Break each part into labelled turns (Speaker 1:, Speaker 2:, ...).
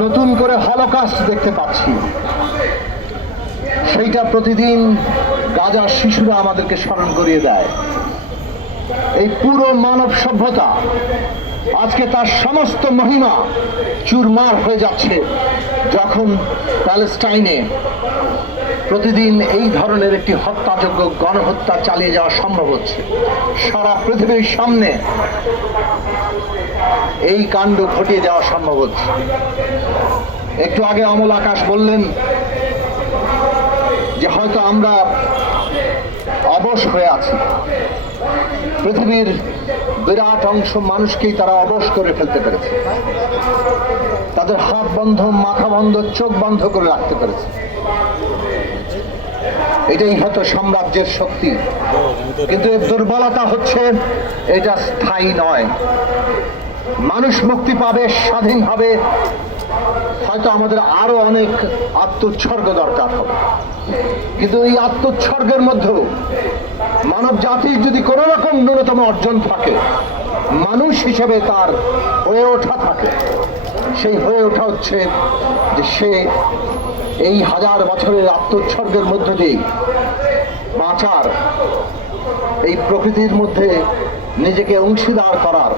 Speaker 1: নতুন করে হলকাস্ট দেখতে পাচ্ছি। সেইটা প্রতিদিন গাজার শিশুরা আমাদেরকে স্মরণ করিয়ে দেয়। এই পুরো মানব সভ্যতা আজকে তার সমস্ত মহিমা চুরমার হয়ে যাচ্ছে যখন প্যালেস্টাইনে প্রতিদিন এই ধরনের একটি হত্যাযোগ্য গণহত্যা চালিয়ে যাওয়া সম্ভব হচ্ছে। সারা পৃথিবীর সামনে এই কাণ্ড ঘটিয়ে যাওয়া সম্ভব হচ্ছে। একটু আগে অমল আকাশ বললেন যে হয়তো আমরা অবশ হয়ে আছি। পৃথিবীর বিরাট অংশ মানুষকেই তারা অবশ করে ফেলতে পেরেছে। তাদের হাত বন্ধ, মাথা বন্ধ, চোখ বন্ধ করে রাখতে পেরেছে। এটাই হয়তো সাম্রাজ্যের শক্তি। কিন্তু এর দুর্বলতা হচ্ছে এটা স্থায়ী নয়। মানুষ মুক্তি পাবে স্বাধীনভাবে। হয়তো আমাদের আরও অনেক আত্মোৎসর্গ দরকার হবে। কিন্তু এই আত্মোৎসর্গের মধ্যেও মানব জাতির যদি কোনো রকম ন্যূনতম অর্জন থাকে, মানুষ হিসেবে তার হয়ে ওঠা থাকে। সেই হয়ে ওঠা হচ্ছে যে সে এই হাজার বছরের আত্মোৎসর্গের মধ্য দিয়ে বাঁচার এই প্রকৃতির মধ্যে নিজেকে অংশীদার করার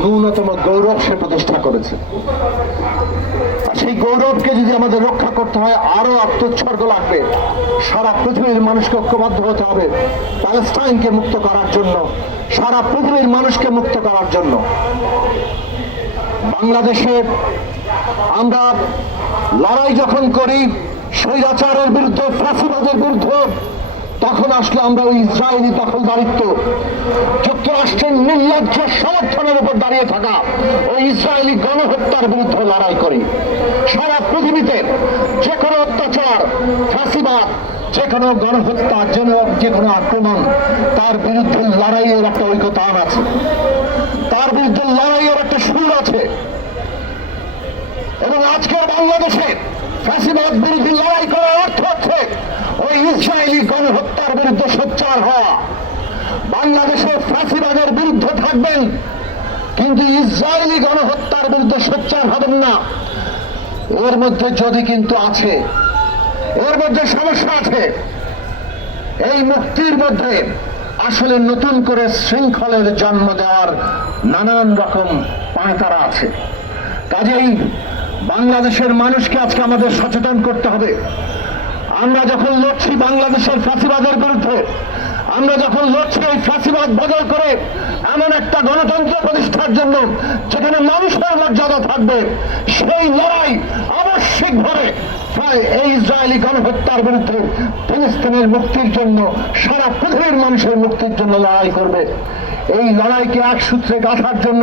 Speaker 1: ন্যূনতম গৌরব সে প্রতিষ্ঠা করেছে। সেই গৌরবকে যদি আমাদের রক্ষা করতে হয়, আরও আত্মোৎসর্গ লাগবে। সারা পৃথিবীর মানুষকে ঐক্যবদ্ধ হতে হবে প্যালেস্টাইনকে মুক্ত করার জন্য, সারা পৃথিবীর মানুষকে মুক্ত করার জন্য। বাংলাদেশে আমরা লড়াই যখন করি, স্বৈরাচারের বিরুদ্ধে ফাঁসিবাদের বিরুদ্ধে, তখন আসলে আমরা ওই ইসরায়েলি দখলদারিত্ব, যুক্তরাষ্ট্রের নির্লজ্জ সমর্থনের উপর দাঁড়িয়ে থাকা ওই ইসরায়েলি গণহত্যার বিরুদ্ধে লড়াই করি। সারা পৃথিবীতে যে কোনো অত্যাচার ফাঁসিবাদ যে কোনো গণহত্যা যে যে কোনো আক্রমণ, তার বিরুদ্ধে লড়াইয়ের একটা ঐক্যতান আছে। তার বিরুদ্ধে আছে এবং আজকের বাংলাদেশে ফ্যাসিবাদ বিরোধী লড়াই করার অর্থ হচ্ছে ওই ইসরায়েলি গণহত্যার বিরুদ্ধে সোচ্চার হওয়া। বাংলাদেশে ফ্যাসিবাদের বিরুদ্ধে থাকবেন, কিন্তু ইসরায়েলি গণহত্যার বিরুদ্ধে সোচ্চার হবেন না। এর মধ্যে যদি কিন্তু আছে, এর মধ্যে সমস্যা আছে। এই মুক্তির মধ্যে আসলে নতুন করে শৃঙ্খলের জন্ম দেওয়ার নানান রকম পায়তারা আছে। কাজেই বাংলাদেশের মানুষকে আজকে আমাদের সচেতন করতে হবে। আমরা যখন লড়ছি বাংলাদেশের ফাঁসিবাদের বিরুদ্ধে, আমরা যখন লড়ছি এই ফাঁসিবাদ বদল করে এমন একটা গণতন্ত্র প্রতিষ্ঠার জন্য যেখানে মানুষের মর্যাদা থাকবে, সেই লড়াই আবশ্যিকভাবে এই ইসরায়েলি গণহত্যার বিরুদ্ধে ফিলিস্তিনের মুক্তির জন্য, সারা পৃথিবীর মানুষের মুক্তির জন্য লড়াই করবে। এই লড়াইকে এক সূত্রে গাঁথার জন্য